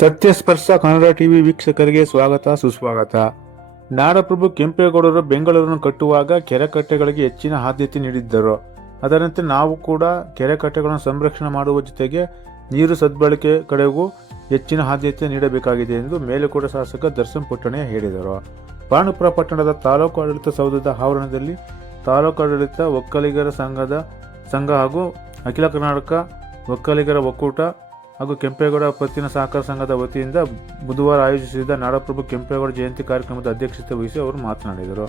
ಸತ್ಯಸ್ಪರ್ಶ Kannada TV ವೀಕ್ಷಕರಿಗೆ ಸ್ವಾಗತ ಸುಸ್ವಾಗತ. ನಾಡಪ್ರಭು ಕೆಂಪೇಗೌಡರು ಬೆಂಗಳೂರನ್ನು ಕಟ್ಟುವಾಗ ಕೆರೆಕಟ್ಟೆಗಳಿಗೆ ಹೆಚ್ಚಿನ ಆದ್ಯತೆ ನೀಡಿದ್ದರು. ಅದರಂತೆ ನಾವು ಕೂಡ ಕೆರೆಕಟ್ಟೆಗಳನ್ನು ಸಂರಕ್ಷಣೆ ಮಾಡುವ ಜೊತೆಗೆ ನೀರು ಸದ್ಬಳಕೆ ಕಡೆಗೂ ಹೆಚ್ಚಿನ ಆದ್ಯತೆ ನೀಡಬೇಕಾಗಿದೆ ಎಂದು ಮೇಲುಕೋಟೆ ಶಾಸಕ ದರ್ಶನ್ ಪುಟ್ಟಣಯ್ಯ ಹೇಳಿದರು. ಪಾಂಡುಪುರ ಪಟ್ಟಣದ ತಾಲೂಕು ಆಡಳಿತ ಸೌಧದ ಆವರಣದಲ್ಲಿ ತಾಲೂಕು ಆಡಳಿತ ಒಕ್ಕಲಿಗರ ಸಂಘ ಹಾಗೂ ಅಖಿಲ ಕರ್ನಾಟಕ ಒಕ್ಕಲಿಗರ ಒಕ್ಕೂಟ ಹಾಗೂ ಕೆಂಪೇಗೌಡ ಪತ್ತಿನ ಸಹಕಾರ ಸಂಘದ ವತಿಯಿಂದ ಬುಧವಾರ ಆಯೋಜಿಸಿದ ನಾಡಪ್ರಭು ಕೆಂಪೇಗೌಡ ಜಯಂತಿ ಕಾರ್ಯಕ್ರಮದ ಅಧ್ಯಕ್ಷತೆ ವಹಿಸಿ ಅವರು ಮಾತನಾಡಿದರು.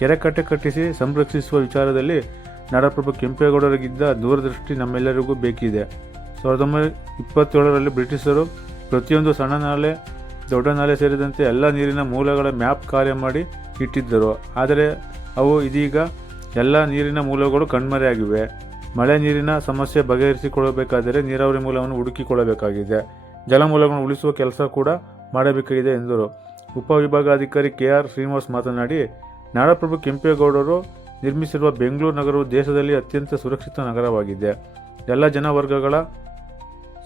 ಕೆರೆಕಟ್ಟೆ ಕಟ್ಟಿಸಿ ಸಂರಕ್ಷಿಸುವ ವಿಚಾರದಲ್ಲಿ ನಾಡಪ್ರಭು ಕೆಂಪೇಗೌಡರಿಗಿದ್ದ ದೂರದೃಷ್ಟಿ ನಮ್ಮೆಲ್ಲರಿಗೂ ಬೇಕಿದೆ. 1927ರಲ್ಲಿ ಬ್ರಿಟಿಷರು ಪ್ರತಿಯೊಂದು ಸಣ್ಣ ನಾಲೆ, ದೊಡ್ಡ ನಾಲೆ ಸೇರಿದಂತೆ ಎಲ್ಲ ನೀರಿನ ಮೂಲಗಳ ಮ್ಯಾಪ್ ಕಾರ್ಯ ಮಾಡಿ ಇಟ್ಟಿದ್ದರು. ಆದರೆ ಅವು ಇದೀಗ ಎಲ್ಲ ನೀರಿನ ಮೂಲಗಳು ಕಣ್ಮರೆಯಾಗಿವೆ. ಮಳೆ ನೀರಿನ ಸಮಸ್ಯೆ ಬಗೆಹರಿಸಿಕೊಳ್ಳಬೇಕಾದರೆ ನೀರಾವರಿ ಮೂಲವನ್ನು ಹುಡುಕಿಕೊಳ್ಳಬೇಕಾಗಿದೆ. ಜಲಮೂಲಗಳನ್ನು ಉಳಿಸುವ ಕೆಲಸ ಕೂಡ ಮಾಡಬೇಕಾಗಿದೆ ಎಂದರು. ಉಪವಿಭಾಗಾಧಿಕಾರಿ KR ಶ್ರೀನಿವಾಸ್ ಮಾತನಾಡಿ, ನಾಡಪ್ರಭು ಕೆಂಪೇಗೌಡರು ನಿರ್ಮಿಸಿರುವ ಬೆಂಗಳೂರು ನಗರವು ದೇಶದಲ್ಲಿ ಅತ್ಯಂತ ಸುರಕ್ಷಿತ ನಗರವಾಗಿದೆ. ಎಲ್ಲ ಜನವರ್ಗಗಳ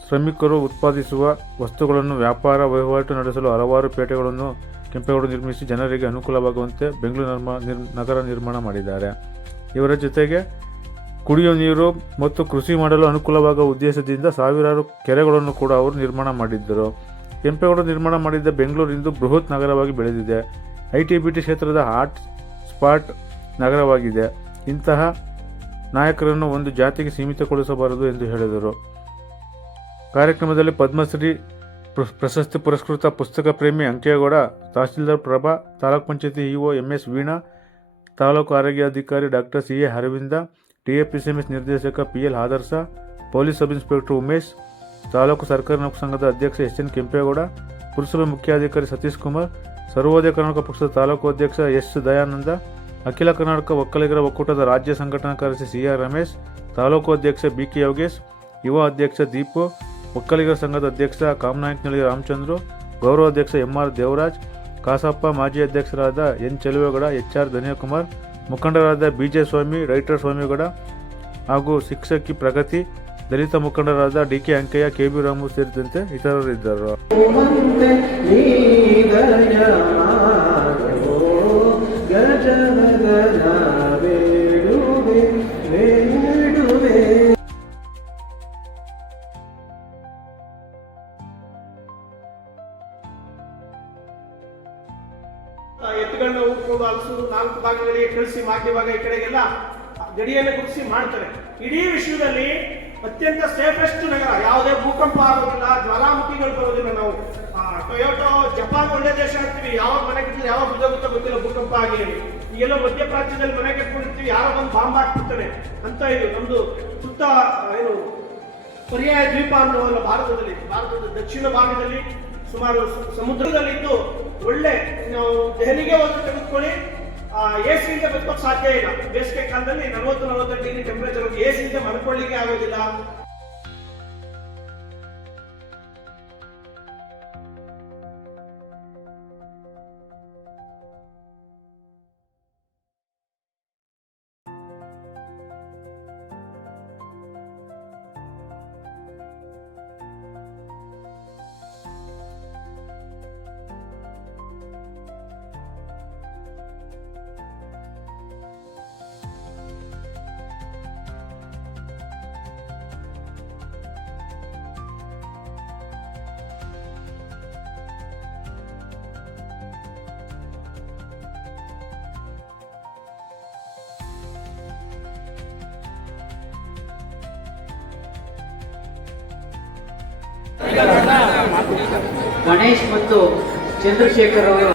ಶ್ರಮಿಕರು ಉತ್ಪಾದಿಸುವ ವಸ್ತುಗಳನ್ನು ವ್ಯಾಪಾರ ವಹಿವಾಟು ನಡೆಸಲು ಹಲವಾರು ಪೇಟೆಗಳನ್ನು ಕೆಂಪೇಗೌಡರು ನಿರ್ಮಿಸಿ ಜನರಿಗೆ ಅನುಕೂಲವಾಗುವಂತೆ ಬೆಂಗಳೂರು ನಗರ ನಿರ್ಮಾಣ ಮಾಡಿದ್ದಾರೆ. ಇವರ ಜೊತೆಗೆ ಕುಡಿಯುವ ನೀರು ಮತ್ತು ಕೃಷಿ ಮಾಡಲು ಅನುಕೂಲವಾಗುವ ಉದ್ದೇಶದಿಂದ ಸಾವಿರಾರು ಕೆರೆಗಳನ್ನು ಕೂಡ ಅವರು ನಿರ್ಮಾಣ ಮಾಡಿದ್ದರು. ಕೆಂಪೇಗೌಡರು ನಿರ್ಮಾಣ ಮಾಡಿದ್ದ ಬೆಂಗಳೂರು ಇಂದು ಬೃಹತ್ ನಗರವಾಗಿ ಬೆಳೆದಿದೆ. IT-BT ಕ್ಷೇತ್ರದ ಹಾಟ್ ಸ್ಪಾಟ್ ನಗರವಾಗಿದೆ. ಇಂತಹ ನಾಯಕರನ್ನು ಒಂದು ಜಾತಿಗೆ ಸೀಮಿತಗೊಳಿಸಬಾರದು ಎಂದು ಹೇಳಿದರು. ಕಾರ್ಯಕ್ರಮದಲ್ಲಿ ಪದ್ಮಶ್ರೀ ಪ್ರಶಸ್ತಿ ಪುರಸ್ಕೃತ ಪುಸ್ತಕ ಪ್ರೇಮಿ ಅಂಕೇಗೌಡ, ತಹಸೀಲ್ದಾರ್ ಪ್ರಭಾ, ತಾಲೂಕು ಪಂಚಾಯತಿ EO MS ವೀಣಾ, ತಾಲೂಕು ಆರೋಗ್ಯಾಧಿಕಾರಿ ಡಾಕ್ಟರ್ CA ಅರವಿಂದ, TFSMS ನಿರ್ದೇಶಕ PL Adarsha, police sub inspector Umesh, taluk ಸರ್ಕಾರಿ ನೌಕರ ಸಂಘದ ಅಧ್ಯಕ್ಷ SN ಕೆಂಪೇಗೌಡ, ಪುರಸಭೆ ಮುಖ್ಯಾಧಿಕಾರಿ ಸತೀಶ್ ಕುಮಾರ್, ಸರ್ವೋದಯ ಕರ್ನಾಟಕ ಪಕ್ಷದ ತಾಲೂಕು ಅಧ್ಯಕ್ಷ S ದಯಾನಂದ, ಅಖಿಲ ಕರ್ನಾಟಕ ಒಕ್ಕಲಿಗರ ಒಕ್ಕೂಟದ ರಾಜ್ಯ ಸಂಘಟನಾ ಕಾರ್ಯದರ್ಶಿ CR ರಮೇಶ್, ತಾಲೂಕು ಅಧ್ಯಕ್ಷ BK ಯೋಗೇಶ್, ಯುವ ಅಧ್ಯಕ್ಷ ದೀಪು, ಒಕ್ಕಲಿಗರ ಸಂಘದ ಅಧ್ಯಕ್ಷ ಕಾಮನಾಯಕನಹಳ್ಳಿ ರಾಮಚಂದ್ರು, ಗೌರವ ಅಧ್ಯಕ್ಷ MR ದೇವರಾಜ್, ಕಾಸಪ್ಪ, ಮಾಜಿ ಅಧ್ಯಕ್ಷರಾದ N ಚೆಲುವೇಗೌಡ, HR ಧನ್ಯಕುಮಾರ್, ಮುಖಂಡರಾದ BJ ಸ್ವಾಮಿ, ರೈಟರ್ ಸ್ವಾಮಿಗೌಡ ಹಾಗೂ ಶಿಕ್ಷಕಿ ಪ್ರಗತಿ, ದಲಿತ ಮುಖಂಡರಾದ DK ಅಂಕಯ್ಯ, KB ರಾಮು ಸೇರಿದಂತೆ ಇತರರಿದ್ದರು. ಎತ್ತುಗಳನ್ನ ಊದ್ಕೊಂಡು ಅಲಸು 4 ಭಾಗಗಳಿಗೆ ಕಳಿಸಿ ಮಾಧ್ಯ ಭಾಗ ಈ ಕಡೆಗೆಲ್ಲ ಗಡಿಯನ್ನು ಗುಡಿಸಿ ಮಾಡ್ತಾರೆ. ಇಡೀ ವಿಶ್ವದಲ್ಲಿ ಅತ್ಯಂತ ಸೇಫೆಸ್ಟ್ ನಗರ. ಯಾವುದೇ ಭೂಕಂಪ ಆಗೋದಿಲ್ಲ, ಜ್ವಾಲಾಮುಖಿಗಳು ಬರೋದಿಲ್ಲ. ನಾವು ಟೊಯೋಟೋ, ಜಪಾನ್ ಒಳ್ಳೆ ದೇಶ ಅಂತೀವಿ, ಯಾವಾಗ ಮನೆ ಕಟ್ಟಿದ್ರೆ ಯಾವಾಗ ಬಿದ್ದೋಗುತ್ತೋ ಗೊತ್ತಿಲ್ಲ ಭೂಕಂಪ ಆಗಿ. ಈಗೆಲ್ಲ ಮಧ್ಯಪ್ರಾಚ್ಯದಲ್ಲಿ ಮನೆ ಕಟ್ಕೊಂಡಿರ್ತೀವಿ, ಯಾರೋ ಬಂದು ಬಾಂಬ್ ಹಾಕ್ಬಿಡ್ತಾನೆ ಅಂತ. ಇದು ನಮ್ದು ಸುತ್ತ ಏನು ಪರ್ಯಾಯ ದ್ವೀಪ ಅನ್ನೋಲ್ಲ ಭಾರತದ ದಕ್ಷಿಣ ಭಾಗದಲ್ಲಿ ಸುಮಾರು ಸಮುದ್ರದಲ್ಲಿದ್ದು ಒಳ್ಳೆ ನಾವು ದೆಹಲಿಗೆ ಒಂದು ತೆಗೆದುಕೊಳ್ಳಿ, AC ಇಂದ ಬದುಕೋಕೆ ಸಾಧ್ಯ ಇಲ್ಲ. ಬೇಸಿಗೆ ಕಾಲದಲ್ಲಿ 40-42 ಡಿಗ್ರಿ ಟೆಂಪರೇಚರ್, AC ಇಂದ ಮಲ್ಕೊಳ್ಳಿಕ್ಕೆ ಆಗೋದಿಲ್ಲ. ಗಣೇಶ್ ಮತ್ತು ಚಂದ್ರಶೇಖರ್ ಅವರು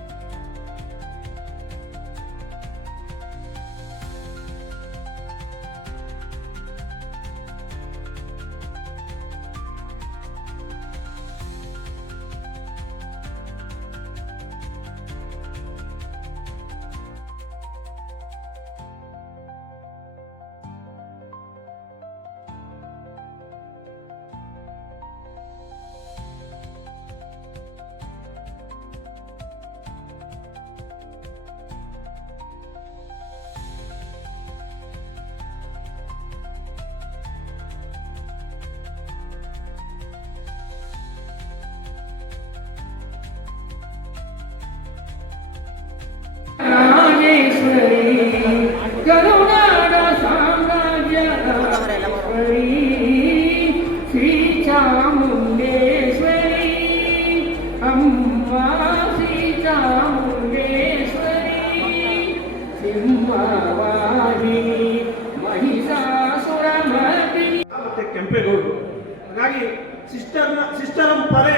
ಸಿಸ್ಟರ್ ಪರೆ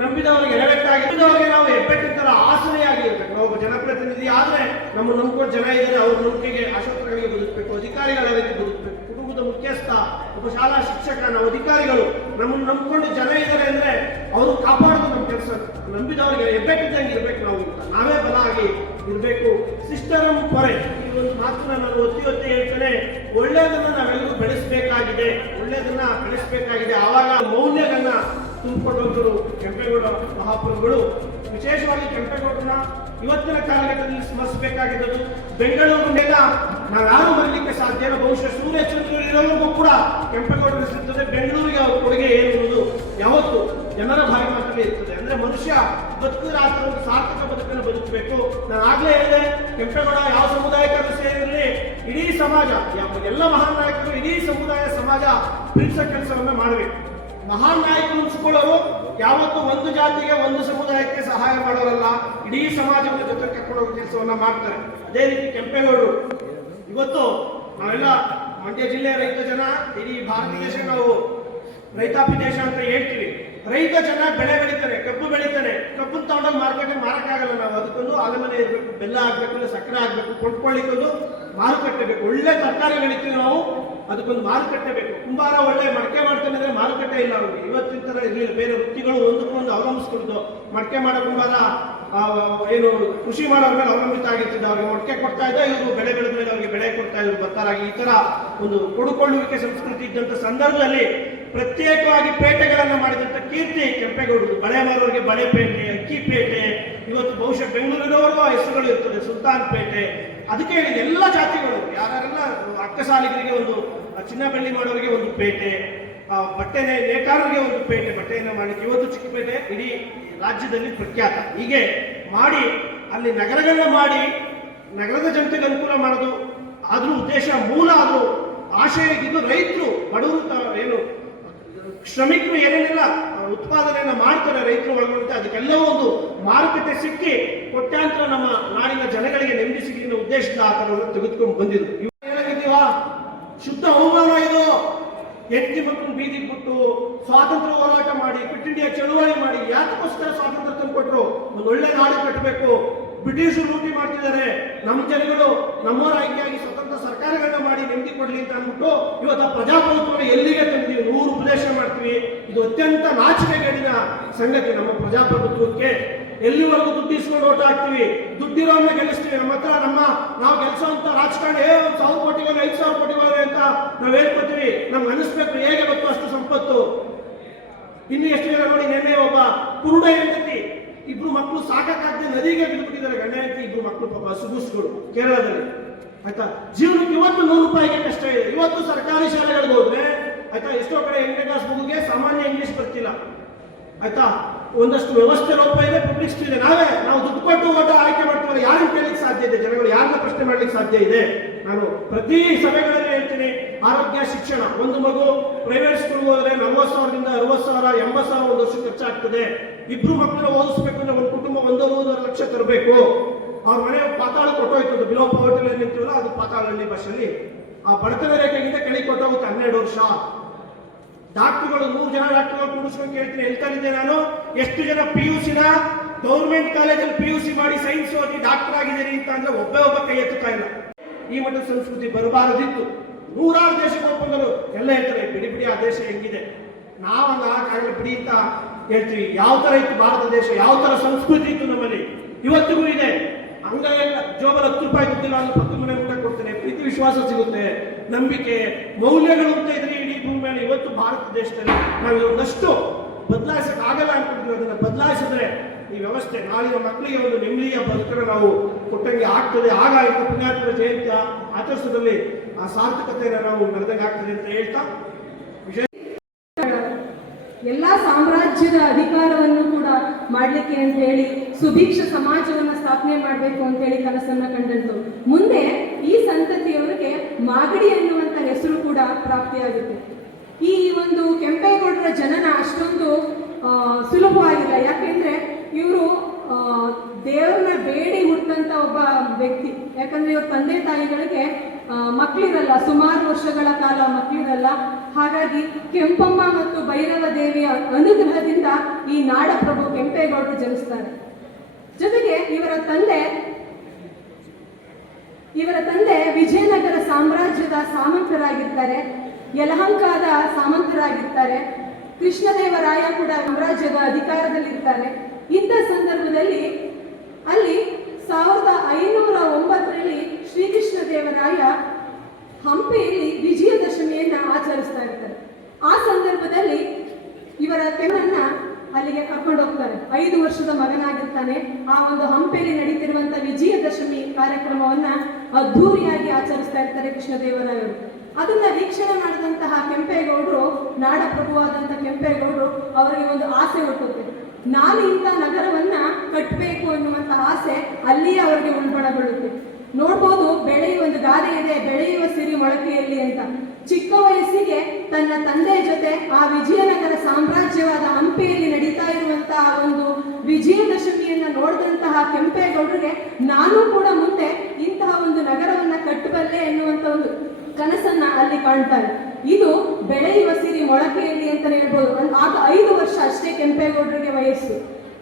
ನಂಬಿದವರಿಗೆ ಎಡವೆಟ್ಟಾಗಿದ್ದವರಿಗೆ ನಾವು ಹೆಬ್ಬೆಟ್ಟಿನ ತರ ಆಸರೆಯಾಗಿ ಇರಬೇಕು. ನಾವು ಒಬ್ಬ ಜನಪ್ರತಿನಿಧಿ ಆದ್ರೆ ನಮ್ಮ ನಂಬ್ಕೊಂಡು ಜನ ಇದ್ದಾರೆ, ಅವ್ರ ನಂಬಿಕೆಗೆ ಆಶೋತ್ತರಗಳಿಗೆ ಬದುಕಬೇಕು, ಅಧಿಕಾರಿಗಳ ರೀತಿ ಬದುಕಬೇಕು. ಕುಟುಂಬದ ಮುಖ್ಯಸ್ಥ, ಒಬ್ಬ ಶಾಲಾ ಶಿಕ್ಷಕ, ನಾವು ಅಧಿಕಾರಿಗಳು ನಮ್ಮನ್ನು ನಂಬ್ಕೊಂಡು ಜನ ಇದ್ದಾರೆ ಅಂದ್ರೆ ಅವರು ಕಾಪಾಡೋದು ನಮ್ಮ ಕೆಲಸ. ನಂಬಿದವರಿಗೆ ಹೆಬ್ಬೆಟ್ಟಿದ್ದಂಗೆ ಇರ್ಬೇಕು, ನಾವು ನಾವೇ ಬಲ ಆಗಿ ಇರಬೇಕು. ಸಿಸ್ಟರ್ ಪೊರೆ ಈ ಒಂದು ಮಾತನ್ನ ನಾನು ಒತ್ತಿ ಹೇಳ್ತೇನೆ. ಒಳ್ಳೆಯದನ್ನ ನಾವೆಲ್ಲರೂ ಬೆಳೆಸಬೇಕಾಗಿದೆ, ಒಳ್ಳೆಯದನ್ನ ಬೆಳೆಸಬೇಕಾಗಿದೆ. ಆವಾಗ ಮೌಲ್ಯಗಳನ್ನ ತುಂಬಿಕೊಂಡವರು ಕೆಂಪೇಗೌಡ ಮಹಾಪ್ರಭುಗಳು. ವಿಶೇಷವಾಗಿ ಕೆಂಪೇಗೌಡರನ್ನ ಇವತ್ತಿನ ಕಾಲಘಟ್ಟದಲ್ಲಿ ಸ್ಮರಿಸಬೇಕಾಗಿದ್ದು ಬೆಂಗಳೂರಿನೆಲ್ಲ ನಾವ್ಯಾರು ಬರಲಿಕ್ಕೆ ಸಾಧ್ಯ ಇಲ್ಲ. ಬಹುಶಃ ಸೂರ್ಯಚಂದ್ರರು ಇರೋವರೆಗೂ ಕೂಡ ಕೆಂಪೇಗೌಡರು ಸಿಗ್ತದೆ. ಬೆಂಗಳೂರಿಗೆ ಅವ್ರ ಕೊಡುಗೆ ಏನಿರುವುದು ಯಾವತ್ತು ಜನರ ಬಾಯಿ ಮಾತಲ್ಲಿ ಇರ್ತದೆ. ಅಂದ್ರೆ ಮನುಷ್ಯ ಬದುಕಿರಾತ್ರ ಒಂದು ಸಾರ್ಥಕ ಬದುಕನ್ನು ಬದುಕಬೇಕು. ನಾನು ಆಗ್ಲೇ ಹೇಳಿದೆ, ಕೆಂಪೇಗೌಡ ಯಾವ ಸಮುದಾಯಕ್ಕಾದ್ರೂ ಸೇರಿರಲಿ, ಇಡೀ ಸಮಾಜ, ಎಲ್ಲ ಮಹಾನ್ ನಾಯಕರು ಇಡೀ ಸಮುದಾಯ ಸಮಾಜ ಪ್ರೀತಿಸೋ ಕೆಲಸವನ್ನ ಮಾಡಬೇಕು. ಮಹಾನ್ ನಾಯಕರು ಅನ್ಸ್ಕೊಳ್ಳೋರು ಯಾವತ್ತೂ ಒಂದು ಜಾತಿಗೆ ಒಂದು ಸಮುದಾಯಕ್ಕೆ ಸಹಾಯ ಮಾಡೋರಲ್ಲ, ಇಡೀ ಸಮಾಜವನ್ನು ಜೊತೆ ಕರ್ಕೊಂಡು ಹೋಗೋ ಕೆಲಸವನ್ನ ಮಾಡ್ತಾರೆ. ಅದೇ ರೀತಿ ಕೆಂಪೇಗೌಡರು. ಇವತ್ತು ನಾವೆಲ್ಲ ಮಂಡ್ಯ ಜಿಲ್ಲೆಯ ರೈತ ಜನ, ಇಡೀ ಭಾರತ ದೇಶ ನಾವು ರೈತಾಪಿ ದೇಶ ಅಂತ ಹೇಳ್ತೀವಿ. ರೈತ ಜನ ಬೆಳೆ ಬೆಳಿತಾರೆ, ಕಬ್ಬು ಬೆಳಿತಾನೆ. ಕಬ್ಬನ್ನು ತಗೊಂಡೋಗಿ ಮಾರ್ಕೆಟ್ ಮಾರಕ್ಕಾಗಲ್ಲ. ನಾವು ಅದಕ್ಕೊಂದು ಆಲಮನೆ ಇರಬೇಕು, ಬೆಲ್ಲ ಆಗ್ಬೇಕು, ಇಲ್ಲ ಸಕ್ಕರೆ ಆಗ್ಬೇಕು, ಕೊಂಡ್ಕೊಳ್ಳಿಕ್ಕೊಂದು ಮಾರುಕಟ್ಟೆ ಬೇಕು. ಒಳ್ಳೆ ತರಕಾರಿ ಬೆಳಿತೀವಿ ನಾವು, ಅದಕ್ಕೊಂದು ಮಾರುಕಟ್ಟೆ ಬೇಕು. ಕುಂಬಾರ ಒಳ್ಳೆ ಮಡಕೆ ಮಾಡ್ತಾನೆ ಅಂದ್ರೆ ಮಾರುಕಟ್ಟೆ ಇಲ್ಲ ಅವ್ರಿಗೆ. ಇವತ್ತಿನ ತರ ಇರಲಿಲ್ಲ, ಬೇರೆ ವೃತ್ತಿಗಳು ಒಂದಕ್ಕೊಂದು ಅವಲಂಬಿಸ್ಕೊಳ್ತು. ಮಡಕೆ ಮಾಡೋ ಕುಂಬಾರ ಏನು ಕೃಷಿ ಮಾಡೋರ ಮೇಲೆ ಅವಲಂಬಿತ ಆಗಿರ್ತಿದ್ದ. ಅವ್ರಿಗೆ ಮಡಕೆ ಕೊಡ್ತಾ ಇದ್ದ, ಇವರು ಬೆಳೆ ಬೆಳೆದ ಮೇಲೆ ಅವ್ರಿಗೆ ಬೆಳೆ ಕೊಡ್ತಾ ಇದ್ರು ಭತ್ತರಾಗಿ. ಈ ತರ ಒಂದು ಕೊಡುಕೊಳ್ಳುವಿಕೆ ಸಂಸ್ಕೃತಿ ಇದ್ದಂತ ಸಂದರ್ಭದಲ್ಲಿ ಪ್ರತ್ಯೇಕವಾಗಿ ಪೇಟೆಗಳನ್ನ ಮಾಡಿದಂತ ಕೀರ್ತಿ ಕೆಂಪೇಗೌಡರು. ಬಳೆ ಮಾರೋರಿಗೆ ಬಳೆ ಪೇಟೆ, ಅಕ್ಕಿ ಪೇಟೆ. ಇವತ್ತು ಬಹುಶಃ ಬೆಂಗಳೂರಿನವರೆಗೂ ಆ ಹೆಸರುಗಳು ಇರ್ತದೆ, ಸುಲ್ತಾನ್ ಪೇಟೆ. ಅದಕ್ಕೆ ಎಲ್ಲ ಜಾತಿಗಳು ಯಾರೆಲ್ಲ ಅಕ್ಕಸಾಲಿಗರಿಗೆ ಒಂದು ಚಿನ್ನ ಬೆಳ್ಳಿ ಮಾಡೋರಿಗೆ ಒಂದು ಪೇಟೆ, ಬಟ್ಟೆ ನೇಕಾರರಿಗೆ ಒಂದು ಪೇಟೆ, ಬಟ್ಟೆಯನ್ನು ಮಾಡಲಿಕ್ಕೆ ಇವತ್ತು ಚಿಕ್ಕಪೇಟೆ ಇಡೀ ರಾಜ್ಯದಲ್ಲಿ ಪ್ರಖ್ಯಾತ. ಹೀಗೆ ಮಾಡಿ ಅಲ್ಲಿ ನಗರಗಳನ್ನ ಮಾಡಿ ನಗರದ ಜನತೆಗೆ ಅನುಕೂಲ ಮಾಡೋದು ಆದ್ರೂ ಉದ್ದೇಶ, ಮೂಲ ಆದ್ರೂ ಆಶಯ ಇದ್ದು ರೈತರು, ಬಡವರು, ಏನು ಶ್ರಮಿಕರು ಏನೇನೆಲ್ಲ ಉತ್ಪಾದನೆಯನ್ನ ಮಾಡ್ತಾರೆ ರೈತರು ಒಳಗೊಂಡಂತೆ ಅದಕ್ಕೆಲ್ಲವೂ ಒಂದು ಮಾರುಕಟ್ಟೆ ಸಿಕ್ಕಿ ಕೋಟ್ಯಾಂತರ ನಮ್ಮ ನಾಡಿನ ಜನಗಳಿಗೆ ನೆಮ್ಮದಿ ಸಿಗಲಿನ ಉದ್ದೇಶದಿಂದ ಆ ಥರವನ್ನು ತೆಗೆದುಕೊಂಡು ಬಂದಿದ್ರು. ಇವಾಗ ಶುದ್ಧ ಅವಮಾನ ಇದು. ಹೆಂಡತಿ ಮಕ್ಕಳು ಬೀದಿಗೆ ಬಿಟ್ಟು ಸ್ವಾತಂತ್ರ್ಯ ಹೋರಾಟ ಮಾಡಿ, ಕ್ವಿಟ್ ಇಂಡಿಯಾ ಚಳುವಳಿ ಮಾಡಿ, ಯಾತಕ್ಕೋಸ್ಕರ ಸ್ವಾತಂತ್ರ್ಯ ತಂದುಕೊಟ್ರು? ಒಂದು ಒಳ್ಳೆ ನಾಡು ಕಟ್ಟಬೇಕು. ಬ್ರಿಟಿಷರು ಲೂಟಿ ಮಾಡ್ತಿದ್ದಾರೆ, ನಮ್ಮ ಜನಗಳು ನಮ್ಮವರ ಆಯ್ಕೆಯಾಗಿ ಸ್ವತಂತ್ರ ಸರ್ಕಾರಗಳನ್ನ ಮಾಡಿ ನೆಮ್ಮದಿ ಕೊಡ್ಲಿ ಅಂತ ಅಂದ್ಬಿಟ್ಟು ಇವತ್ತು ಆ ಪ್ರಜಾಪ್ರಭುತ್ವನ ಎಲ್ಲಿಗೆ ತಂದಿದ್ದೀವಿ? 100 ಉಪದೇಶ ಮಾಡ್ತೀವಿ. ಇದು ಅತ್ಯಂತ ನಾಚಿಕೆಗೇಡಿನ ಸಂಗತಿ. ನಮ್ಮ ಪ್ರಜಾಪ್ರಭುತ್ವಕ್ಕೆ ಎಲ್ಲಿವರೆಗೂ ದುಡ್ಡು ಇಸ್ಕೊಂಡು ಓಟ್ ಹಾಕ್ತಿವಿ, ದುಡ್ಡಿರೋನ್ನ ಗೆಲ್ಲಿಸ್ತೀವಿ. ನಮ್ಮ ಹತ್ರ ನಾವು ಗೆಲ್ಸೋಂತ ರಾಜಕಾರಣ 1,000 ಕೋಟಿಗಳು 5,000 ಕೋಟಿಗಳು ಅಂತ ನಾವು ಹೇಳ್ಕೊತೀವಿ. ನಮ್ಗೆ ಅನಿಸ್ಬೇಕು ಹೇಗೆ ಗೊತ್ತು ಅಷ್ಟು ಸಂಪತ್ತು. ಇನ್ನು ಎಷ್ಟು ಜನ ನೋಡಿ, ನಿನ್ನೆ ಒಬ್ಬ ಕುರುಡ ಹೆಂಡತಿ, 2 ಮಕ್ಕಳು ಸಾಕಾಗದೆ ನದಿಗೆ ಬಿದ್ದುಬಿಟ್ಟಿದ್ದಾರೆ. ಗಂಡ ಹೆಂಡತಿ 2 ಮಕ್ಕಳು, ಪಾಪ ಹಸುಗುಸುಗಳು ಕೇರಳದಲ್ಲಿ. ಆಯ್ತಾ, ಜೀವನಕ್ಕೆ ಇವತ್ತು 100 ರೂಪಾಯಿಗೆ ಕಷ್ಟ ಇದೆ. ಇವತ್ತು ಸರ್ಕಾರಿ ಶಾಲೆಗಳಿಗೆ ಹೋದ್ರೆ ಆಯ್ತಾ, ಎಷ್ಟೋ ಕಡೆ 8ನೇ ಕ್ಲಾಸ್ ಮಗುಗೆ ಸಾಮಾನ್ಯ ಇಂಗ್ಲಿಷ್ ಬರ್ತಿಲ್ಲ. ಆಯ್ತಾ, ಒಂದಷ್ಟು ವ್ಯವಸ್ಥೆ ಲೋಪ ಇದೆ, ಪಬ್ಲಿಕ್ ಇದೆ. ನಾವು ದುಡ್ಡು ಕೊಟ್ಟು ಓಟ ಆಯ್ಕೆ ಮಾಡ್ತೀವಿ. ಯಾರನ್ನು ಕೇಳಲಿಕ್ಕೆ ಸಾಧ್ಯ ಇದೆ? ಜನಗಳು ಯಾರನ್ನ ಪ್ರಶ್ನೆ ಮಾಡ್ಲಿಕ್ಕೆ ಸಾಧ್ಯ ಇದೆ? ನಾನು ಪ್ರತಿ ಸಭೆಗಳಲ್ಲಿ ಹೇಳ್ತೀನಿ, ಆರೋಗ್ಯ, ಶಿಕ್ಷಣ. ಒಂದು ಮಗು ಪ್ರೈವೇಟ್ ಸ್ಕೂಲ್ ಹೋದ್ರೆ 40,000ದಿಂದ 60,000 80,000 ಒಂದು ವರ್ಷ ಖರ್ಚಾಗ್ತದೆ. 2 ಮಕ್ಕಳನ್ನ ಓದಿಸ್ಬೇಕು ಅಂದ್ರೆ ಒಂದು ಕುಟುಂಬ 1.5 ಲಕ್ಷ ತರಬೇಕು. ಅವ್ರ ಮನೆ ಪಾತಾಳ ಕೊಟ್ಟೋಯ್ತದೆ. ಬಿಲೋ ಪವರ್ಟಿ ನಿಂತೀವಲ್ಲ, ಅದು ಪಾತಾಳಹಳ್ಳಿ ಭಾಷೆಯಲ್ಲಿ ಆ ಬಡತನ ರೇಖೆಗಿಂತ ಕೆಳಗೆ ಕೊಟ್ಟೋಗುತ್ತೆ 12 ವರ್ಷ. ಡಾಕ್ಟರ್ಗಳು 100 ಜನ ಡಾಕ್ಟರ್ಗಳು ಕೂಡಿಸ್ಕೊಂಡು ಕೇಳ್ತೀನಿ, ಹೇಳ್ತಾ ಇದ್ದೆ ನಾನು, ಎಷ್ಟು ಜನ PUCನ ಗೌರ್ಮೆಂಟ್ ಕಾಲೇಜಲ್ಲಿ PUC ಮಾಡಿ ಸೈನ್ಸ್ ಓದಿ ಡಾಕ್ಟರ್ ಆಗಿದ್ದೀರಿ ಅಂತ ಅಂದ್ರೆ ಒಬ್ಬ ಕೈ ಎತ್ತುತ್ತಾ ಇಲ್ಲ. ಈ ಮಟ್ಟದ ಸಂಸ್ಕೃತಿ ಬರಬಾರದಿತ್ತು. 100 ದೇಶಕ್ಕೆ ಒಪ್ಪಂದರು ಎಲ್ಲ ಹೇಳ್ತಾರೆ, ಬಿಡಿ ಆ ದೇಶ ಹೆಂಗಿದೆ, ನಾವು ಹಂಗಾಗಲ್ಲ ಬಿಡಿ ಅಂತ ಹೇಳ್ತೀವಿ. ಯಾವ ತರ ಇತ್ತು ಭಾರತ ದೇಶ, ಯಾವ ತರ ಸಂಸ್ಕೃತಿ ಇತ್ತು ನಮ್ಮಲ್ಲಿ, ಇವತ್ತಿಗೂ ಇದೆ. ಹಂಗಾಗೆಲ್ಲ ಜೋಬಲ್ 10 ರೂಪಾಯಿ ದುಡ್ಡಿಲ್ಲ, ಅಲ್ಲಿ 10 ಮನೆ ಊಟ ಕೊಡ್ತೇನೆ, ಪ್ರೀತಿ ವಿಶ್ವಾಸ ಸಿಗುತ್ತೆ, ನಂಬಿಕೆ, ಮೌಲ್ಯಗಳು ಅಂತ ಇದ್ರೆ ಇಡೀ ಭೂಮಿ ಮೇಲೆ. ಇವತ್ತು ಭಾರತ ದೇಶದಲ್ಲಿ ನಾವು ಇದೊಂದಷ್ಟು ಬದಲಾಯಿಸಕ್ಕೆ ಆಗಲ್ಲ ಅನ್ಕೊಂಡಿದ್ವಿ. ಅದನ್ನ ಬದಲಾಯಿಸಿದ್ರೆ ಈ ವ್ಯವಸ್ಥೆ ನಾಳಿನ ಮಕ್ಕಳಿಗೆ ಒಂದು ನೆಮ್ಮದಿಯ ಬದುಕನ್ನು ನಾವು ಕೊಟ್ಟಂಗೆ ಆಗ್ತದೆ. ಆಗ ಇಂಥ ಪುಣ್ಯಾತ್ಮರ ಜಯಂತಿ ಆಚರಿಸೋದ್ರಲ್ಲಿ ಆ ಸಾರ್ಥಕತೆಯನ್ನು ನಾವು ನಡೆದಂಗೆ ಆಗ್ತದೆ ಅಂತ ಹೇಳ್ತಾ, ಎಲ್ಲ ಸಾಮ್ರಾಜ್ಯದ ಅಧಿಕಾರವನ್ನು ಕೂಡ ಮಾಡಲಿಕ್ಕೆ ಅಂತ ಹೇಳಿ ಸುಭಿಕ್ಷ ಸಮಾಜವನ್ನು ಸ್ಥಾಪನೆ ಮಾಡಬೇಕು ಅಂತ ಹೇಳಿ ಕನಸನ್ನ ಕಂಡಂತು. ಮುಂದೆ ಈ ಸಂತತಿಯವರಿಗೆ ಮಾಗಡಿ ಅನ್ನುವಂಥ ಹೆಸರು ಕೂಡ ಪ್ರಾಪ್ತಿಯಾಗುತ್ತೆ. ಈ ಒಂದು ಕೆಂಪೇಗೌಡರ ಜನನ ಅಷ್ಟೊಂದು ಸುಲಭವಾಗಿಲ್ಲ. ಯಾಕೆಂದ್ರೆ ಇವರು ದೇವ್ರನ್ನ ಬೇಡಿ ಹುಟ್ಟಂತ ಒಬ್ಬ ವ್ಯಕ್ತಿ. ಯಾಕಂದ್ರೆ ಇವ್ರ ತಂದೆ ತಾಯಿಗಳಿಗೆ ಮಕ್ಕಳಿರಲ್ಲ, ಸುಮಾರು ವರ್ಷಗಳ ಕಾಲ ಮಕ್ಕಳಿರಲ್ಲ. ಹಾಗಾಗಿ ಕೆಂಪಮ್ಮ ಮತ್ತು ಭೈರವ ದೇವಿಯ ಅನುಗ್ರಹದಿಂದ ಈ ನಾಡಪ್ರಭು ಕೆಂಪೇಗೌಡರು ಜನಿಸ್ತಾರೆ. ಜೊತೆಗೆ ಇವರ ತಂದೆ ವಿಜಯನಗರ ಸಾಮ್ರಾಜ್ಯದ ಸಾಮಂತರಾಗಿರ್ತಾರೆ, ಯಲಹಂಕದ ಸಾಮಂತರಾಗಿರ್ತಾರೆ. ಕೃಷ್ಣದೇವರಾಯ ಕೂಡ ಸಾಮ್ರಾಜ್ಯದ ಅಧಿಕಾರದಲ್ಲಿರ್ತಾರೆ. ಇಂಥ ಸಂದರ್ಭದಲ್ಲಿ ಅಲ್ಲಿ 1509ರಲ್ಲಿ ಶ್ರೀಕೃಷ್ಣ ದೇವರಾಯ ಹಂಪಿಯಲ್ಲಿ ವಿಜಯದಶಮಿಯನ್ನ ಆಚರಿಸ್ತಾ ಇರ್ತಾರೆ. ಆ ಸಂದರ್ಭದಲ್ಲಿ ಇವರ ಕೆಮ್ಮನ್ನ ಅಲ್ಲಿಗೆ ಕರ್ಕೊಂಡು ಹೋಗ್ತಾರೆ. 5 ವರ್ಷದ ಮಗನಾಗಿರ್ತಾನೆ. ಆ ಒಂದು ಹಂಪಿಯಲ್ಲಿ ನಡೀತಿರುವಂತ ವಿಜಯದಶಮಿ ಕಾರ್ಯಕ್ರಮವನ್ನ ಅದ್ಧೂರಿಯಾಗಿ ಆಚರಿಸ್ತಾ ಇರ್ತಾರೆ ಕೃಷ್ಣದೇವರಾಯರು. ಅದನ್ನ ವೀಕ್ಷಣೆ ಮಾಡಿದಂತಹ ಕೆಂಪೇಗೌಡರು, ನಾಡಪ್ರಭುವಾದಂತಹ ಕೆಂಪೇಗೌಡರು, ಅವರಿಗೆ ಒಂದು ಆಸೆ ಹುಟ್ಟುತ್ತೆ. ನಾನು ಇಂಥ ನಗರವನ್ನ ಕಟ್ಟಬೇಕು ಅನ್ನುವಂಥ ಆಸೆ ಅಲ್ಲಿಯೇ ಅವರಿಗೆ ಉಲ್ಬಣಗೊಳ್ಳುತ್ತೆ. ನೋಡ್ಬೋದು, ಬೆಳೆಯುವ ಒಂದು ಗಾದೆ ಇದೆ, ಬೆಳೆಯುವ ಸಿರಿ ಮೊಳಕೆಯಲ್ಲಿ ಅಂತ. ಚಿಕ್ಕ ವಯಸ್ಸಿಗೆ ತನ್ನ ತಂದೆಯ ಜೊತೆ ಆ ವಿಜಯನಗರ ಸಾಮ್ರಾಜ್ಯವಾದ ಹಂಪಿಯಲ್ಲಿ ನಡೀತಾ ಇರುವಂತಹ ಒಂದು ವಿಜಯದಶಮಿಯನ್ನ ನೋಡಿದಂತಹ ಕೆಂಪೇಗೌಡರಿಗೆ ನಾನು ಕೂಡ ಮುಂದೆ ಇಂತಹ ಒಂದು ನಗರವನ್ನ ಕಟ್ಟಬಲ್ಲೆ ಎನ್ನುವಂತ ಒಂದು ಕನಸನ್ನ ಅಲ್ಲಿ ಕಾಣ್ತಾರೆ. ಇದು ಬೆಳೆಯುವ ಸಿರಿ ಮೊಳಕೆಯಲ್ಲಿ ಅಂತ ಹೇಳ್ಬೋದು. ಆಗ 5 ವರ್ಷ ಅಷ್ಟೇ ಕೆಂಪೇಗೌಡರಿಗೆ ವಯಸ್ಸು.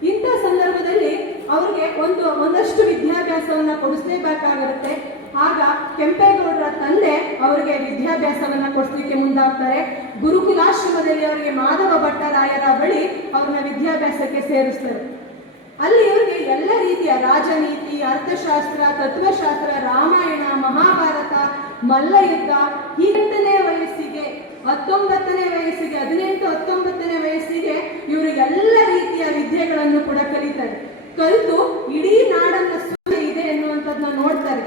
ಇಂಥ ಸಂದರ್ಭದಲ್ಲಿ ಅವ್ರಿಗೆ ಒಂದಷ್ಟು ವಿದ್ಯಾಭ್ಯಾಸವನ್ನ ಕೊಡಿಸ್ಲೇಬೇಕಾಗಿರುತ್ತೆ. ಆಗ ಕೆಂಪೇಗೌಡರ ತಂದೆ ಅವರಿಗೆ ವಿದ್ಯಾಭ್ಯಾಸವನ್ನ ಕೊಡಿಸ್ಲಿಕ್ಕೆ ಮುಂದಾಗ್ತಾರೆ. ಗುರುಕುಲಾಶ್ರಮದಲ್ಲಿ ಅವರಿಗೆ ಮಾಧವ ಭಟ್ಟರಾಯರ ಬಳಿ ಅವ್ರನ್ನ ವಿದ್ಯಾಭ್ಯಾಸಕ್ಕೆ ಸೇರಿಸ್ತಾರೆ. ಅಲ್ಲಿ ಇವರಿಗೆ ಎಲ್ಲ ರೀತಿಯ ರಾಜನೀತಿ, ಅರ್ಥಶಾಸ್ತ್ರ, ತತ್ವಶಾಸ್ತ್ರ, ರಾಮಾಯಣ, ಮಹಾಭಾರತ, ಮಲ್ಲಯುದ್ಧ, 18ನೇ ವಯಸ್ಸಿಗೆ 18-19ನೇ ವಯಸ್ಸಿಗೆ ಇವರು ಎಲ್ಲ ರೀತಿಯ ವಿದ್ಯೆಗಳನ್ನು ಕೂಡ ಕಲಿತಾರೆ. ಕಲಿತು ಇಡೀ ನಾಡನ್ನ ಸೂರ್ಯ ಇದೆ ಎನ್ನುವಂಥದ್ದನ್ನ ನೋಡ್ತಾರೆ.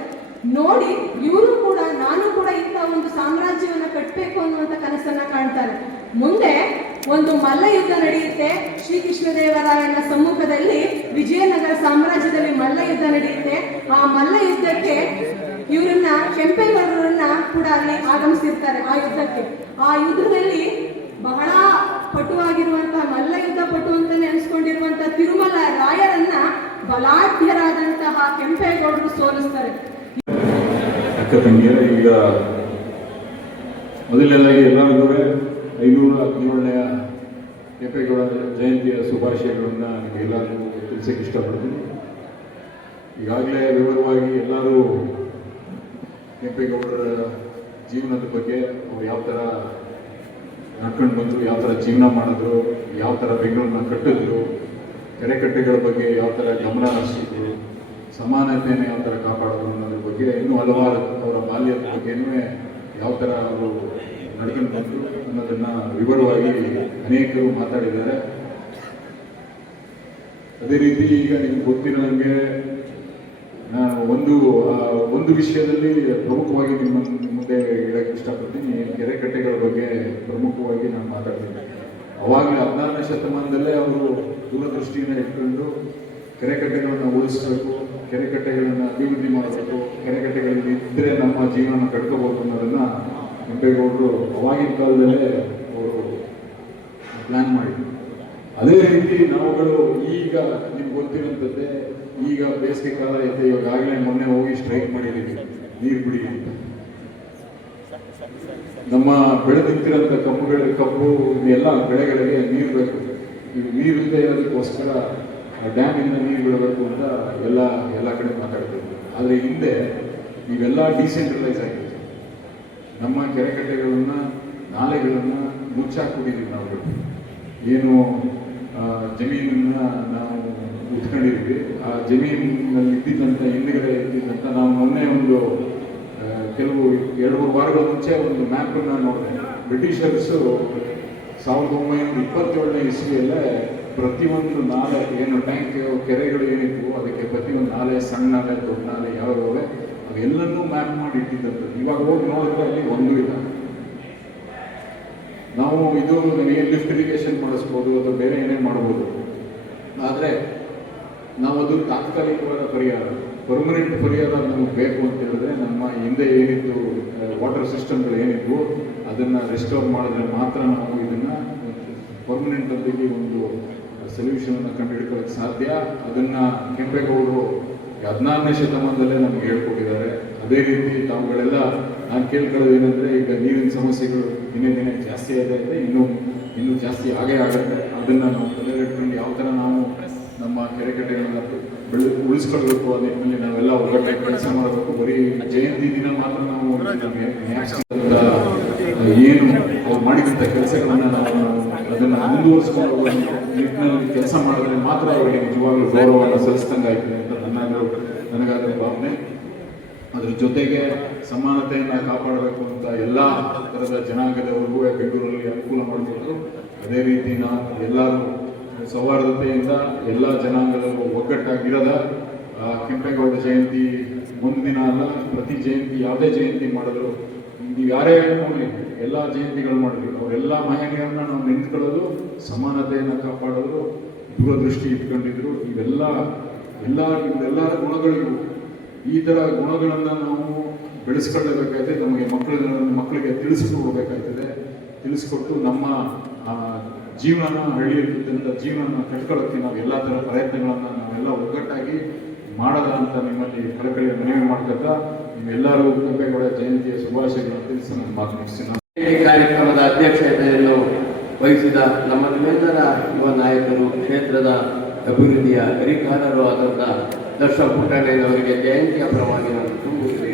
ನೋಡಿ ಇವರು ಕೂಡ ನಾನು ಕೂಡ ಇಂಥ ಒಂದು ಸಾಮ್ರಾಜ್ಯವನ್ನ ಕಟ್ಟಬೇಕು ಅನ್ನುವಂಥ ಕನಸನ್ನ ಕಾಣ್ತಾರೆ. ಮುಂದೆ ಒಂದು ಮಲ್ಲಯುದ್ಧ ನಡೆಯುತ್ತೆ. ಶ್ರೀಕೃಷ್ಣದೇವರಾಯನ ಸಮ್ಮುಖದಲ್ಲಿ ವಿಜಯನಗರ ಸಾಮ್ರಾಜ್ಯದಲ್ಲಿ ಮಲ್ಲಯುದ್ಧ ನಡೆಯುತ್ತೆ. ಆ ಮಲ್ಲಯುದ್ಧಕ್ಕೆ ಇವರನ್ನ ಕೆಂಪೇಗೌಡರನ್ನ ಕೂಡ ಅಲ್ಲಿ ಆಗಮಿಸಿರ್ತಾರೆ. ಆ ಯುದ್ಧಕ್ಕೆ, ಆ ಯುದ್ಧದಲ್ಲಿ ಬಹಳ ಪಟುವಾಗಿರುವಂತಹ ಮಲ್ಲಯುದ್ಧ ಪಟು ಅಂತಾನೆ ಅನಿಸ್ಕೊಂಡಿರುವಂತಹ ತಿರುಮಲ ರಾಯರನ್ನ ಬಲಾಢ್ಯರಾದಂತಹ ಕೆಂಪೇಗೌಡರು ಸೋಲಿಸ್ತಾರೆ. ಅಕ್ಕ ತಂಗಿಯರೇ, ಈಗ ಮೊದಲನೇದಾಗಿ ಎಲ್ಲರಿಗೂ 517ನೇ ಕೆಂಪೇಗೌಡ ಜಯಂತಿಯ ಶುಭಾಶಯಗಳನ್ನು ನಿಮಗೆಲ್ಲರಿಗೂ ತಿಳಿಸೋಕ್ಕೆ ಇಷ್ಟಪಡ್ತೀನಿ. ಈಗಾಗಲೇ ವಿವರವಾಗಿ ಎಲ್ಲರೂ ಕೆಂಪೇಗೌಡರ ಜೀವನದ ಬಗ್ಗೆ, ಅವ್ರು ಯಾವ ಥರ ನಡ್ಕೊಂಡು ಬಂದರು, ಯಾವ ಥರ ಜೀವನ ಮಾಡಿದ್ರು, ಯಾವ ಥರ ಬೆಂಗಳೂರನ್ನ ಕಟ್ಟಿದ್ರು, ಕೆರೆಕಟ್ಟೆಗಳ ಬಗ್ಗೆ ಯಾವ ಥರ ಗಮನ ಹರಿಸಿದ್ರು, ಸಮಾನತೆಯನ್ನು ಯಾವ ಥರ ಕಾಪಾಡಿದ್ರು ಅನ್ನೋದ್ರ ಬಗ್ಗೆ, ಇನ್ನೂ ಹಲವಾರು ಅವರ ಬಾಲ್ಯದ ಬಗ್ಗೆನೂ ಯಾವ ಥರ ಅವರು ನಡ್ಕೊಂಡು ಬಂದರು ಅನ್ನೋದನ್ನು ವಿವರವಾಗಿ ಅನೇಕರು ಮಾತಾಡಿದ್ದಾರೆ. ಅದೇ ರೀತಿ ಈಗ ನಿಮ್ಗೆ ಗೊತ್ತಿರೋ ನನಗೆ ನಾನು ಒಂದು ವಿಷಯದಲ್ಲಿ ಪ್ರಮುಖವಾಗಿ ನಿಮ್ಮ ಮುಂದೆ ಹೇಳಕ್ಕೆ ಇಷ್ಟಪಡ್ತೀನಿ. ಕೆರೆಕಟ್ಟೆಗಳ ಬಗ್ಗೆ ಪ್ರಮುಖವಾಗಿ ನಾನು ಮಾತಾಡ್ತೀನಿ. ಅವಾಗಲೇ 16ನೇ ಶತಮಾನದಲ್ಲೇ ಅವರು ದೂರದೃಷ್ಟಿಯನ್ನು ಇಟ್ಕೊಂಡು ಕೆರೆಕಟ್ಟೆಗಳನ್ನು ಉಳಿಸಬೇಕು, ಕೆರೆಕಟ್ಟೆಗಳನ್ನು ಅಭಿವೃದ್ಧಿ ಮಾಡಬೇಕು, ಕೆರೆಕಟ್ಟೆಗಳಲ್ಲಿ ಇದ್ದರೆ ನಮ್ಮ ಜೀವನ ಕಟ್ಕೋಬೇಕು ಅನ್ನೋದನ್ನು ಕೆಂಪೇಗೌಡರು ಅವಾಗಿನ ಕಾಲದಲ್ಲೇ ಅವರು ಪ್ಲ್ಯಾನ್ ಮಾಡಿದ್ರು. ಅದೇ ರೀತಿ ನಾವುಗಳು ಈಗ ನಿಮ್ಗೆ ಗೊತ್ತಿರುವಂಥದ್ದೇ, ಈಗ ಬೇಸಿಗೆ ಕಾಲ ಐತೆ, ಇವಾಗಲೇ ಮೊನ್ನೆ ಹೋಗಿ ಸ್ಟ್ರೈಕ್ ಮಾಡಿದ್ದೀವಿ, ನೀರು ಬಿಡಿ ಅಂತ. ನಮ್ಮ ಬೆಳೆದಿತ್ತಿರೋಂಥ ಕಬ್ಬು ಎಲ್ಲ ಬೆಳೆಗಳಿಗೆ ನೀರು ಬೇಕು. ಈಗ ನೀರಿಲ್ಲದೆ ಇರೋದಕ್ಕೋಸ್ಕರ ಡ್ಯಾಮಿಂದ ನೀರು ಬಿಡಬೇಕು ಅಂತ ಎಲ್ಲ ಕಡೆ ಮಾತಾಡ್ತೀವಿ. ಆದರೆ ಹಿಂದೆ ಇವೆಲ್ಲ ಡಿಸೆಂಟ್ರಲೈಸ್ ಆಗಿದೆ. ನಮ್ಮ ಕೆರೆಕಟ್ಟೆಗಳನ್ನು, ನಾಲೆಗಳನ್ನು ಮುಚ್ಚಾಕ್ಬಿಟ್ಟಿದ್ದೀವಿ ನಾವು. ಏನು ಜಮೀನನ್ನ ನಾವು ಉತ್ಕೊಂಡಿದ್ವಿ, ಆ ಜಮೀನಿನಲ್ಲಿ ಇದ್ದಿದ್ದಂಥ ಹಿಂದುಗಡೆ ಇದ್ದಿದ್ದಂಥ, ನಾವು ಮೊನ್ನೆ ಒಂದು ಕೆಲವು 2-3 ವಾರಗಳ ಮುಂಚೆ ಒಂದು ಮ್ಯಾಪನ್ನು ನೋಡಿದೆ. ಬ್ರಿಟಿಷರ್ಸು 1927ನೇ ಇಸ್ವಿಯಲ್ಲೇ ಪ್ರತಿಯೊಂದು ನಾಲೆ, ಏನು ಟ್ಯಾಂಕ್ ಕೆರೆಗಳು ಏನಿದ್ವು ಅದಕ್ಕೆ ಪ್ರತಿಯೊಂದು ನಾಲೆ, ಸಣ್ಣ ನಾಲೆ, ದೊಡ್ಡ ನಾಲೆ ಯಾವ್ಯಾವೆ ಅವೆಲ್ಲನೂ ಮ್ಯಾಪ್ ಮಾಡಿ ಇಟ್ಟಿದ್ದಂಥದ್ದು. ಇವಾಗ ಹೋಗಿ ನೋಡಿದ್ರೆ ಅಲ್ಲಿ ಒಂದು ಇಲ್ಲ. ನಾವು ಇದು ನಮಗೆ ಲಿಫ್ಟ್ ಇರಿಗೇಷನ್ ಮಾಡಿಸ್ಬೋದು ಅಥವಾ ಬೇರೆ ಏನೇನು ಮಾಡ್ಬೋದು. ಆದರೆ ನಾವು ಅದು ತಾತ್ಕಾಲಿಕವಾದ ಪರಿಹಾರ, ಪರ್ಮನೆಂಟ್ ಪರಿಹಾರ ನಮಗೆ ಬೇಕು ಅಂತ ಹೇಳಿದ್ರೆ ನಮ್ಮ ಹಿಂದೆ ಏನಿತ್ತು ವಾಟರ್ ಸಿಸ್ಟಮ್ಗಳು ಏನಿದ್ವು ಅದನ್ನು ರೆಸ್ಟೋರ್ ಮಾಡಿದ್ರೆ ಮಾತ್ರ ನಾವು ಇದನ್ನು ಪರ್ಮನೆಂಟ್ ಅಂತಿಗೆ ಒಂದು ಸೊಲ್ಯೂಷನ್ ಕಂಡುಹಿಡ್ಕೊಳ್ಳೋಕ್ಕೆ ಸಾಧ್ಯ. ಅದನ್ನು ಕೆಂಪೇಗೌಡರು 16ನೇ ಶತಮಾನದಲ್ಲೇ ನಮ್ಗೆ ಹೇಳ್ಕೊಟ್ಟಿದ್ದಾರೆ. ಅದೇ ರೀತಿ ತಾವುಗಳೆಲ್ಲ ನಾನು ಕೇಳ್ಕೊಳ್ಳೋದು ಏನಂದರೆ, ಈಗ ನೀರಿನ ಸಮಸ್ಯೆಗಳು ದಿನೇ ದಿನೇ ಜಾಸ್ತಿ ಆಗಿದೆ ಇನ್ನೂ ಜಾಸ್ತಿ ಆಗೇ ಆಗುತ್ತೆ. ಅದನ್ನು ನಾವು ತಲೆಗಿಟ್ಕೊಂಡು ಯಾವ ಥರ ನಾವು ನಮ್ಮ ಕೆರೆಕಟ್ಟೆಗಳನ್ನ ಉಳಿಸ್ಕೊಳ್ಬೇಕು ಆ ನಿಟ್ಟಿನಲ್ಲಿ ನಾವೆಲ್ಲ ಒಗ್ಗಟ್ಟಾಗಿ ಕೆಲಸ ಮಾಡಬೇಕು. ಬರೀ ಜಯಂತಿ ದಿನ ಮಾತ್ರ ನಾವು ಏನು ಅವ್ರು ಮಾಡಿದಂಥ ಕೆಲಸಗಳನ್ನ ನಾವು ಅದನ್ನು ಮುಂದುವರಿಸ್ಕೊಂಡು ಹೋಗುವ ನಿಟ್ಟಿನಲ್ಲಿ ಕೆಲಸ ಮಾಡಿದ್ರೆ ಮಾತ್ರ ಅವರಿಗೆ ನಿಜವಾಗ್ಲೂ ಗೌರವವನ್ನು ಸಲ್ಲಿಸ್ದಂಗೆ ಆಯ್ತದೆ ಅಂತ ನನಗಾದ ಭಾವನೆ. ಅದ್ರ ಜೊತೆಗೆ ಸಮಾನತೆಯನ್ನು ಕಾಪಾಡಬೇಕು ಅಂತ ಎಲ್ಲ ಥರದ ಜನಾಂಗದವರೆಗೂ ಬೆಂಗಳೂರಲ್ಲಿ ಅನುಕೂಲ ಮಾಡಿಕೊಟ್ಟು, ಅದೇ ರೀತಿ ನಾವು ಎಲ್ಲರೂ ಸೌಹಾರ್ದತೆಯಿಂದ ಎಲ್ಲ ಜನಾಂಗದವರು ಒಗ್ಗಟ್ಟಾಗಿರದ ಕೆಂಪೇಗೌಡ ಜಯಂತಿ ಒಂದು ದಿನ ಅಲ್ಲ, ಪ್ರತಿ ಜಯಂತಿ ಯಾವುದೇ ಜಯಂತಿ ಮಾಡಿದ್ರು, ನೀವು ಯಾರೇ ನೋಡಿ ಎಲ್ಲ ಜಯಂತಿಗಳು ಮಾಡಿದ್ರು, ಅವರೆಲ್ಲ ಮಹಿಳೆಯರನ್ನ ನಾವು ನಿಂತ್ಕೊಳ್ಳೋದು, ಸಮಾನತೆಯನ್ನು ಕಾಪಾಡೋದು, ದೂರದೃಷ್ಟಿ ಇಟ್ಕೊಂಡಿದ್ರು. ಇವರೆಲ್ಲರ ಗುಣಗಳಿಗೂ ಈ ಥರ ಗುಣಗಳನ್ನು ನಾವು ಬೆಳೆಸ್ಕೊಳ್ಳಬೇಕಾಗ್ತದೆ. ನಮಗೆ ಮಕ್ಕಳಿಗೆ ತಿಳಿಸ್ಕೊಡ್ಬೇಕಾಗ್ತದೆ. ತಿಳಿಸ್ಕೊಟ್ಟು ನಮ್ಮ ಜೀವನ ಹಳ್ಳಿಯಲ್ಲಿದ್ದಂಥ ಜೀವನ ಕಟ್ಕೊಳ್ಳೋಕ್ಕೆ ನಾವು ಎಲ್ಲ ಥರ ಪ್ರಯತ್ನಗಳನ್ನು ನಾವೆಲ್ಲ ಒಗ್ಗಟ್ಟಾಗಿ ಮಾಡೋದ ಅಂತ ನಿಮ್ಮಲ್ಲಿ ಕಳಕಳಿಯ ಮನವಿ ಮಾಡ್ಕೊತಾ ನೀವೆಲ್ಲರೂ ಕೆಂಪೇಗೌಡ ಜಯಂತಿಯ ಶುಭಾಶಯಗಳನ್ನು ತಿಳಿಸಿ ನನ್ನ ಮಾತು ಮುಗಿಸ್ತೀನಿ. ಈ ಕಾರ್ಯಕ್ರಮದ ಅಧ್ಯಕ್ಷತೆಯನ್ನು ವಹಿಸಿದ ನಮ್ಮ ನಿಮ್ಮೆಲ್ಲರ ಯುವ ನಾಯಕರು, ಕ್ಷೇತ್ರದ ಅಭಿವೃದ್ಧಿಯ ಹರಿಕಾರರು ಆದಂಥ ದರ್ಶನ್ ಪುಟ್ಟಣ್ಣನವರಿಗೆ ಜಯಂತಿಯ ಪರವಾಗಿ ನಾನು ತುಂಬುತ್ತೇನೆ.